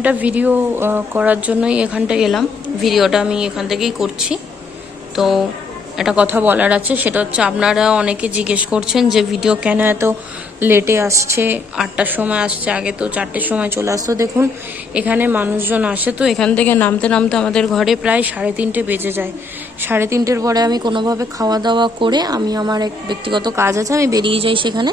এটা ভিডিও করার জন্যই এখানটা এলাম। ভিডিওটা আমি এখান থেকেই করছি। তো একটা কথা বলার আছে, সেটা হচ্ছে আপনারা অনেকে জিজ্ঞেস করছেন যে ভিডিও কেন এত লেটে আসছে, আটটার সময় আসছে, আগে তো চারটের সময় চলে আসতো। দেখুন, এখানে মানুষজন আসে তো এখান থেকে নামতে নামতে আমাদের ঘরে প্রায় সাড়ে তিনটে বেজে যায়। সাড়ে তিনটের পরে আমি কোনোভাবে খাওয়া দাওয়া করে আমি আমার এক ব্যক্তিগত কাজ আছে, আমি বেরিয়ে যাই সেখানে।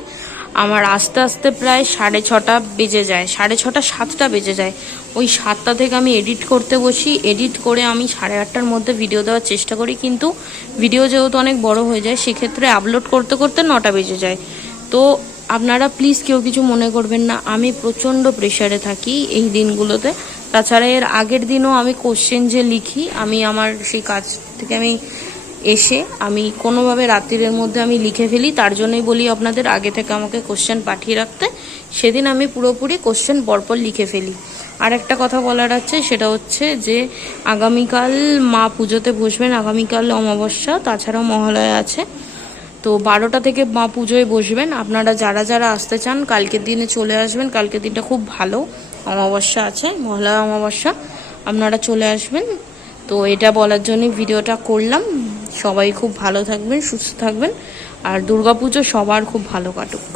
আমার আস্তে আস্তে প্রায় সাড়ে ছটা বেজে যায়, সাড়ে ছটা সাতটা বেজে যায়। ওই সাতটা থেকে আমি এডিট করতে বসি এডিট করে আমি সাড়ে আটটার মধ্যে ভিডিও দেওয়ার চেষ্টা করি, কিন্তু ভিডিও যেহেতু অনেক বড় হয়ে যায়, সেক্ষেত্রে আপলোড করতে করতে নটা বেজে যায়। তো আপনারা প্লিজ কেউ কিছু মনে করবেন না, আমি প্রচণ্ড প্রেশারে থাকি এই দিনগুলোতে। তাছাড়া এর আগের দিনও আমি কোশ্চেন যে লিখি, আমি আমার সেই কাজ থেকে আমি এসে আমি কোনোভাবে রাত্রির মধ্যে আমি লিখে ফেলি, তার জন্যই বলি আপনাদের আগে থেকে আমাকে কোশ্চেন পাঠিয়ে রাখতে। সেদিন আমি পুরোপুরি কোশ্চেন পরপর লিখে ফেলি। আর একটা কথা বলার আছে, সেটা হচ্ছে যে আগামীকাল মা পুজোতে বসবেন, আগামীকাল অমাবস্যা, তাছাড়াও মহালয়া আছে। তো বারোটা থেকে মা পুজোয় বসবেন। আপনারা যারা যারা আসতে চান, কালকের দিনে চলে আসবেন। কালকের দিনটা খুব ভালো। অমাবস্যা আছে, মহালয়া অমাবস্যা। আপনারা চলে আসবেন। তো এটা বলার জন্যই ভিডিওটা করলাম। সবাই খুব ভালো থাকবেন, সুস্থ থাকবেন। আর দুর্গাপুজো সবার খুব ভালো কাটুক।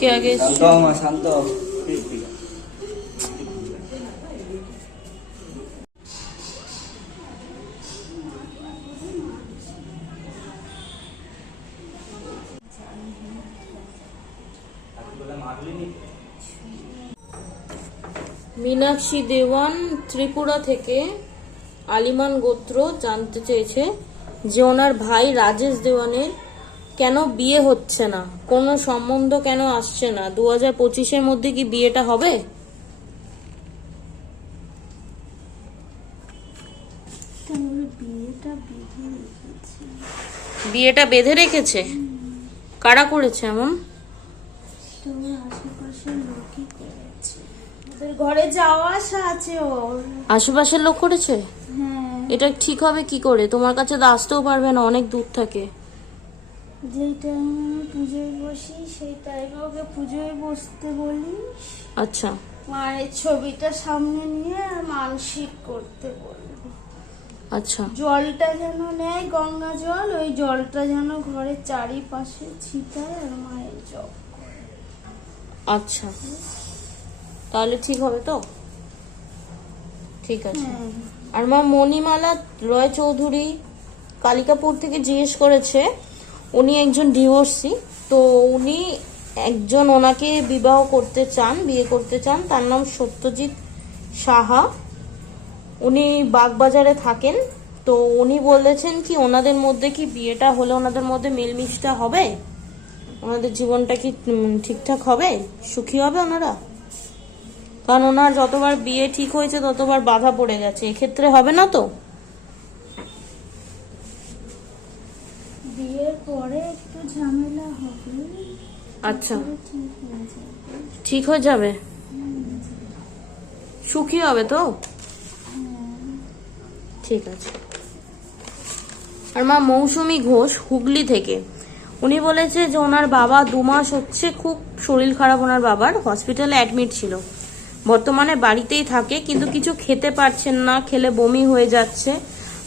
কে আগে এসছে? শান্ত মা শান্ত মীনাক্ষী দেওয়ান ত্রিপুরা থেকে আলিমান গোত্র জানতে চেয়েছে যে ওনার ভাই রাজেশ দেওয়ানের কেন বিয়ে হচ্ছে না? কোনো সম্বন্ধ কেন আসছে না? দু হাজার পঁচিশের মধ্যে কি বিয়েটা হবে? বিয়েটা বেঁধে রেখেছে। কারা করেছে এমন? ঘরে যাওয়া আসা আছে ওর। আশেপাশের লোক করেছে? হ্যাঁ। এটা ঠিক হবে কি করে? তোমার কাছে তো আসতেও পারবে না অনেক দূর থাকে। যেই টাইমে আমি পুজোয় বসি সেই টাইমে ওকে পুজোয় বসতে বলিস? আচ্ছা। মায়ের ছবিটা সামনে নিয়ে মানসিক করতে বলব। আচ্ছা। জলটা যেন নেয় গঙ্গা জল ওই জলটা যেন ঘরের চারিপাশে ছিটায় আর মায়ের জল আচ্ছা। তাহলে ঠিক হবে তো? ঠিক আছে। হ্যাঁ। আর মা মণিমালা রয় চৌধুরী কালিকাপুর থেকে জিজ্ঞেস করেছে উনি একজন ডিভোর্সি তো উনি একজন ওনাকে বিবাহ করতে চান, বিয়ে করতে চান, তার নাম সত্যজিৎ সাহা। উনি বাগবাজারে থাকেন, তো উনি বলেছেন কি, ওনাদের মধ্যে কি বিয়েটা হলে ওনাদের মধ্যে মিলমিশটা হবে? ওনাদের জীবনটা কি ঠিকঠাক হবে? সুখী হবে ওনারা? কারণ ওনার যতবার বিয়ে ঠিক হয়েছে, ততবার বাধা পড়ে গেছে। এক্ষেত্রে হবে না তো? বিয়ের পরে একটু ঝামেলা হবে। আচ্ছা। ঠিক হয়ে যাবে। ঠিক হয়ে যাবে? সুখী হবে তো? ঠিক আছে। আর মা মৌসুমি ঘোষ হুগলি থেকে। উনি বলেছে যে ওনার বাবা দু মাস হচ্ছে খুব শরীর খারাপ ওনার বাবার হসপিটালে অ্যাডমিট ছিল। বর্তমানে বাড়িতেই থাকে কিন্তু কিছু খেতে পারছেন না খেলে বমি হয়ে যাচ্ছে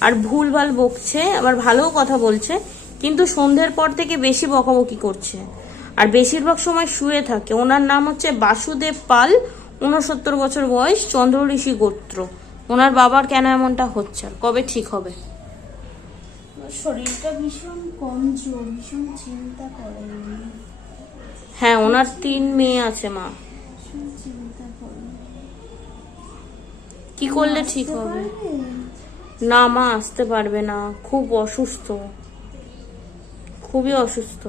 আর ভুলভাল বকছে আবার ভালোও কথা বলছে। কিন্তু সন্ধ্যের পর থেকে বেশি বকাবকি করছে। আর বেশিরভাগ সময় শুয়ে থাকে। ওনার নাম হচ্ছে বাসুদেব পাল উনসত্তর বছর বয়স চন্দ্র ঋষি গোত্র। ওনার বাবার কেন এমনটা হচ্ছে? আর কবে ঠিক হবে? শরীরটা ভীষণ কমজোর ভীষণ চিন্তা করে হ্যাঁ ওনার তিন মেয়ে আছে মা। কি করলে ঠিক হবে? না মা আসতে পারবে না। খুব অসুস্থ। খুবই অসুস্থ।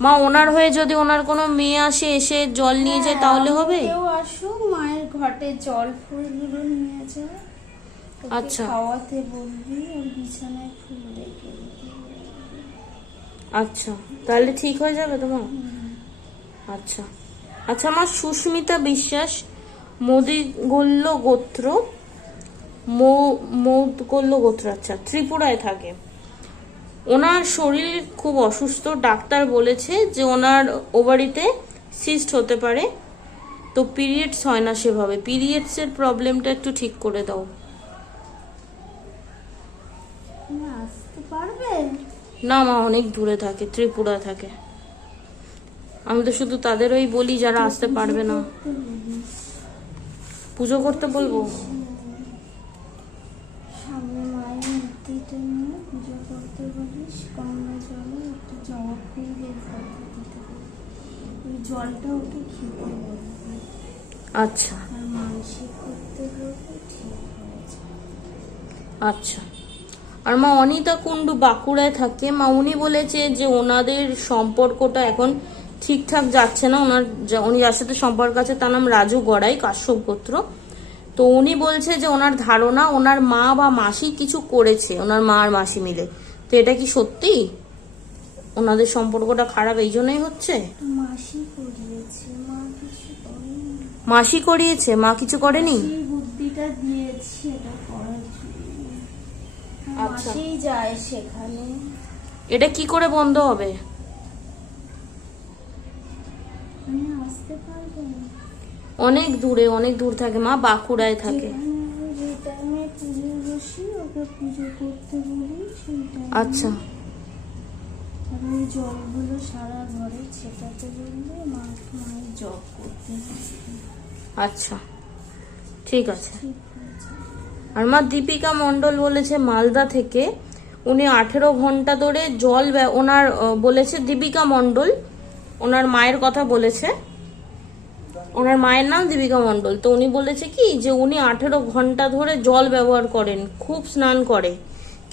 মা ওনার হয়ে যদি ওনার কোনো মেয়ে আসে এসে জল নিয়ে যায় তাহলে হ্যাঁ, হবে? কেউ আসুক মায়ের ঘটে জল ফুলগুলো নিয়ে যায়। আচ্ছা। খাওয়াতে বলবি আর বিছানায় ফুল রেখে আচ্ছা তাহলে ঠিক হয়ে যাবে তোমার আচ্ছা। আচ্ছা আমার সুস্মিতা বিশ্বাস মোদি গোল্ল গোত্র মৌদ গোল্ল গোত্র আচ্ছা ত্রিপুরায় থাকে। ওনার শরীর খুব অসুস্থ ডাক্তার বলেছে যে ওনার ওভারিতে সিস্ট হতে পারে। তো পিরিয়ডস হয় না সেভাবে। পিরিয়ডসের প্রবলেমটা একটু ঠিক করে দাও। না মা অনেক দূরে থাকে ত্রিপুরা থাকে। আমি তো শুধু তাদেরই বলি যারা আসতে পারবে না। পুজো করতে বলব। জলটা ওকে খেতে আচ্ছা। আর মানসিক করতে বলবি ঠিক আচ্ছা। আর মা অনিতা কুণ্ডু বাঁকুড়ায় থাকে। মা উনি বলেছে যে ওনাদের সম্পর্কটা এখন ঠিকঠাক যাচ্ছে না। ওনার উনি যার সাথে সম্পর্ক আছে তার নাম রাজু গড়াই কাশ্যপ গোত্র তো উনি বলছে যে ওনার ধারণা ওনার মা বা মাসি কিছু করেছে ওনার মা আর মাসি মিলে। তো এটা কি সত্যি? ওনাদের সম্পর্কটা খারাপ এই জন্যই হচ্ছে? মাসি করিয়েছে মা কিছু করেনি মাসি করিয়েছে মা কিছু করেনি? বুদ্ধিটা দিয়েছি এটা করার আচ্ছা। যায় সেখানে। এটা কি করে বন্ধ হবে? অনেক দূরে অনেক দূর থাকে মা বাঁকুড়ায় থাকে। আচ্ছা। জলগুলো সারা ঘরে ছেটাতে বললে মা জব করতে। আচ্ছা ঠিক আছে। আর মা দীপিকা মণ্ডল বলেছে মালদা থেকে, উনি আঠেরো ঘণ্টা ধরে জল ওনার বলেছে দীপিকা মণ্ডল, ওনার মায়ের কথা বলেছে। ওনার মায়ের নাম দীপিকা মণ্ডল। তো উনি বলেছে কি যে উনি আঠেরো ঘণ্টা ধরে জল ব্যবহার করেন, খুব স্নান করে।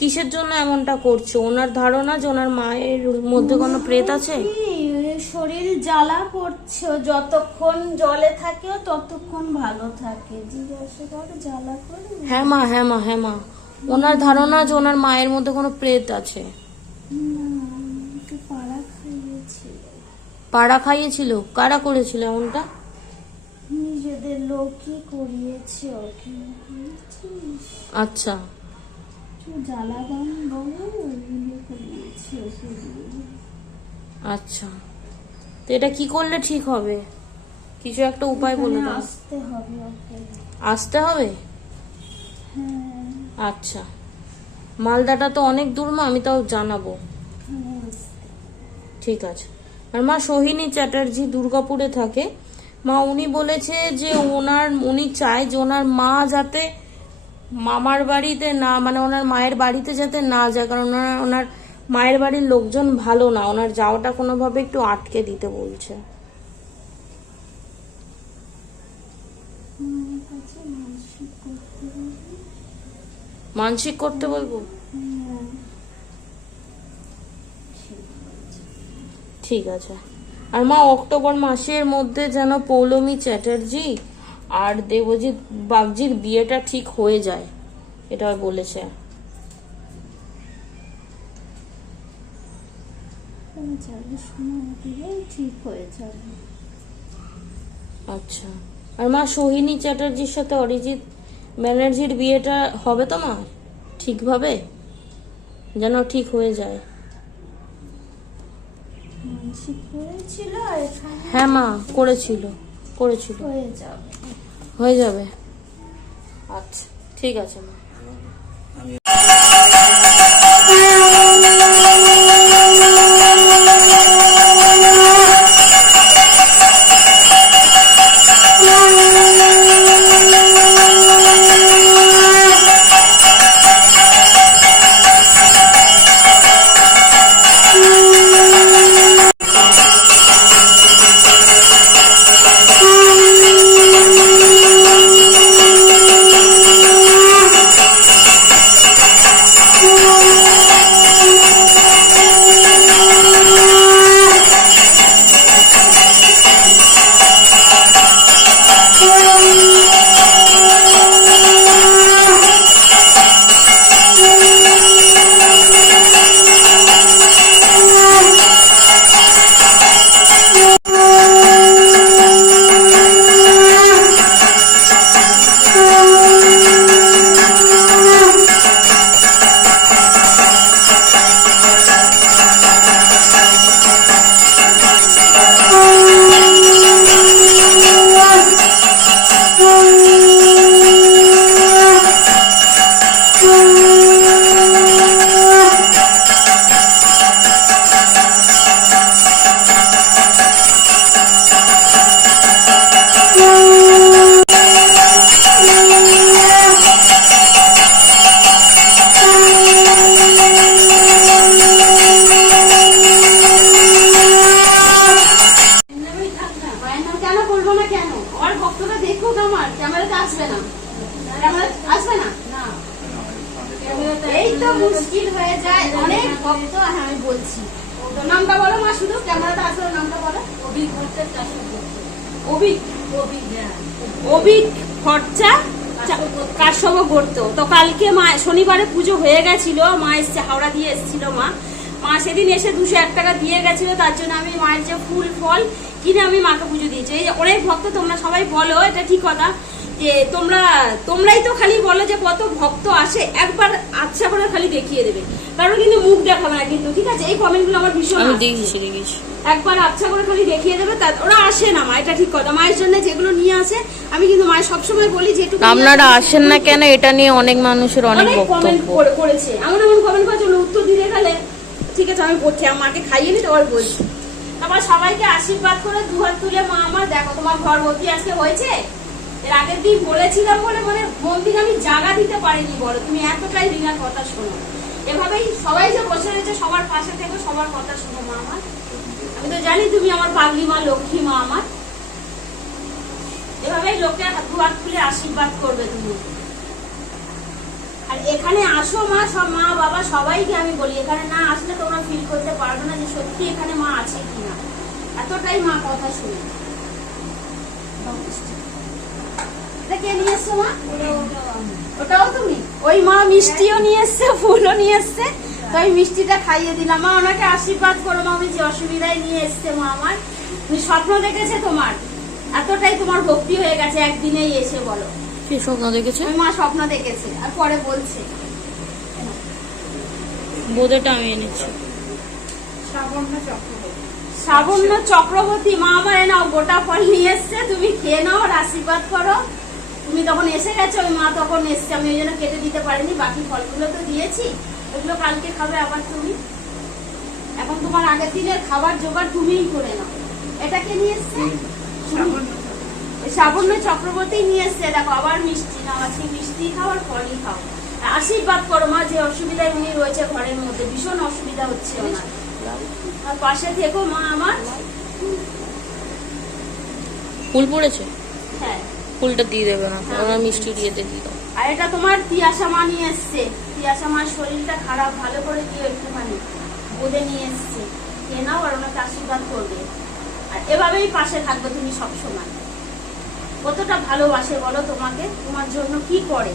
কিসের জন্য এমনটা করছে? ওনার ধারণা যে ওনার মায়ের মধ্যে কোনো প্রেত আছে? শরীর জ্বালা করছে। যতক্ষণ জলে থাকে ও ততক্ষণ ভালো থাকে। জিজ্ঞাসা করে জ্বালা করে হ্যাঁ মা হ্যাঁ মা হ্যাঁ মা। ওনার ধারণা যে ওনার মায়ের মধ্যে কোনো প্রেত আছে। পাড়া খাইয়েছিল। পাড়া খাইয়েছিল? কারা করেছিল এমনটা? নিজেদের লোকই করিয়েছে আচ্ছা। আচ্ছা। তো এটা কি করলে ঠিক হবে? কিছু একটা উপায় বলে দাও। আসতে হবে? আসতে হবে আচ্ছা। মালদাটা তো অনেক দূর মা, আমি তাও জানাব। ঠিক আছে। আর মা, সোহিনী চ্যাটার্জি দুর্গাপুরে থাকে। মা, উনি বলেছে যে ওনার, উনি চায় যে ওনার মা যাতে মামার বাড়িতে না মানে ওনার মায়ের বাড়িতে যাতে না যায়, কারণ ওনার ওনার মায়ের বাড়ির লোকজন ভালো না, ওনার যাওয়াটা কোনোভাবে একটু আটকে দিতে বলছে। মানসিক করতে বলব? ঠিক আছে। আর মা, অক্টোবর মাসের মধ্যে যেন পৌলমী চ্যাটার্জি আর দেবজিৎ বাগজির বিয়েটা ঠিক হয়ে যায় এটা বলেছে। ঠিক হয়ে যাবে। আচ্ছা। আর মা সোহিনী চ্যাটার্জির সাথে অরিজিৎ ব্যানার্জির বিয়েটা হবে তো মা? ঠিকভাবে? যেন ঠিক হয়ে যায়। হ্যাঁ মা করেছিল করেছিল। হয়ে যাবে। হয়ে যাবে। আচ্ছা ঠিক আছে মা। মায়ের মুশকিল হয়ে যায় অনেক ভক্ত আমি বলছি। তো নামটা বলো মা শুধু ক্যামেরাতে আসবে নামটা বলো। অভিক ভট্টাচার্য অভিক? অভিক অভিক খরচা কাশ্যপ করতো তো কালকে মা শনিবারে পুজো হয়ে গেছিল মা এসছে হাওড়া দিয়ে এসেছিল মা। মা সেদিন এসে দুশো এক টাকা দিয়ে গেছিল তার জন্য আমি মায়ের যে ফুল ফল কিনে আমি মাকে পুজো দিয়েছি। এই যে অনেক ভক্ত তোমরা সবাই বলো এটা ঠিক কথা। যে তোমরা তোমরাই তো খালি বলো যে কত ভক্ত আসে। একবার করে খালি দেখিয়ে দেবে। কারণ কিন্তু মুখ দেখাবে না কিন্তু ঠিক আছে? এই কমেন্টগুলো আমার ভীষণ আমি। দেখেছি দেখেছি। একবার আচ্ছা করে খালি দেখিয়ে দেবে তা ওরা আসে না মা এটা ঠিক কথা। মায়ের জন্য যেগুলো নিয়ে আসে আমি কিন্তু মায়ের সবসময় বলি যে আপনারা আসেন না কেন? এটা নিয়ে অনেক মানুষের অনেক কমেন্ট করেছে। এমন এমন কমেন্ট করেছে ওগুলো উত্তর দিতে গেলে ঠিক আছে আমি বলছি আমাকে খাইয়ে নি তোমার বলছি। তারপর সবাইকে আশীর্বাদ করে দু হাত তুলে মা আমার দেখো তোমার ঘর ভর্তি আজকে হয়েছে? এর আগের দিন বলেছিলাম বলে মানে মন্দির আমি জায়গা দিতে পারিনি বলো। তুমি এতটাই রিনার কথা শোনো। এভাবেই সবাই যে বসে রয়েছে, সবার পাশে থেকে, সবার কথা শোনো মা আমার। আমি তো জানি তুমি আমার পাগলি মা, লক্ষ্মী মা আমার। এভাবেই লোকে দু খুলে আশীর্বাদ করবে তুমি। আর এখানে আসো মা, সব মা বাবা সবাইকে আমি বলি, এখানে না আসলে তোমরা ফিল করতে পারবে না যে সত্যি এখানে মা আছে কিনা। এতটাই মা কথা শুনে। এটা কে নিয়ে এসছো মা? ওটাও তুমি? ওই মা মিষ্টিও নিয়ে এসছে ফুলও নিয়ে এসছে। তো ওই মিষ্টিটা খাইয়ে দিলাম। মা ওনাকে আশীর্বাদ করো মা আমি যে অসুবিধায় নিয়ে এসছে মা আমার। তুমি স্বপ্ন দেখেছে তোমার? এতটাই তোমার ভক্তি হয়ে গেছে একদিনেই এসে বলো। কি স্বপ্ন দেখেছে? মা স্বপ্ন দেখেছে আর পরে বলছে। বোধেটা আমি এনেছি। শ্রাবণ্য চক্রবর্তী। মা আমার এ নাও গোটা ফল নিয়ে এসছে। তুমি খেয়ে নাও আর আশীর্বাদ করো। তুমি তখন এসে গেছো ওই মা তখন এসছে আমি ওই জন্য কেটে দিতে পারিনি বাকি ফলগুলো তো দিয়েছি ওগুলো কালকে খাবে আবার তুমি। এখন তোমার আগের দিনের খাবার জোগাড় তুমিই করে নাও। এটা কে নিয়ে এসছে? ওই শ্রাবণ্য চক্রবর্তী নিয়ে এসছে দেখো আবার মিষ্টি নাও আজকে মিষ্টি খাও আর ফলই খাও। আশীর্বাদ করো মা যে অসুবিধায় উনি রয়েছে ঘরের মধ্যে ভীষণ অসুবিধা হচ্ছে ওনার। আর পাশে থেকো মা আমার। ফুল পড়েছে? হ্যাঁ। ফুলটা দিয়ে দেবে না। আমরা মিষ্টি দিয়ে দিয়ে দাও আর এটা তোমার তিয়াশা মা নিয়ে এসছে। তিয়াশা মার শরীরটা খারাপ ভালো করে দিয়ে একটুখানি। বোধে নিয়ে এসছে। কেনাও নাও আর ওনাকে আশীর্বাদ করবে। আর এভাবেই পাশে থাকবে তুমি সবসময়। কতটা ভালোবাসে বলো তোমাকে? তোমার জন্য কি করে?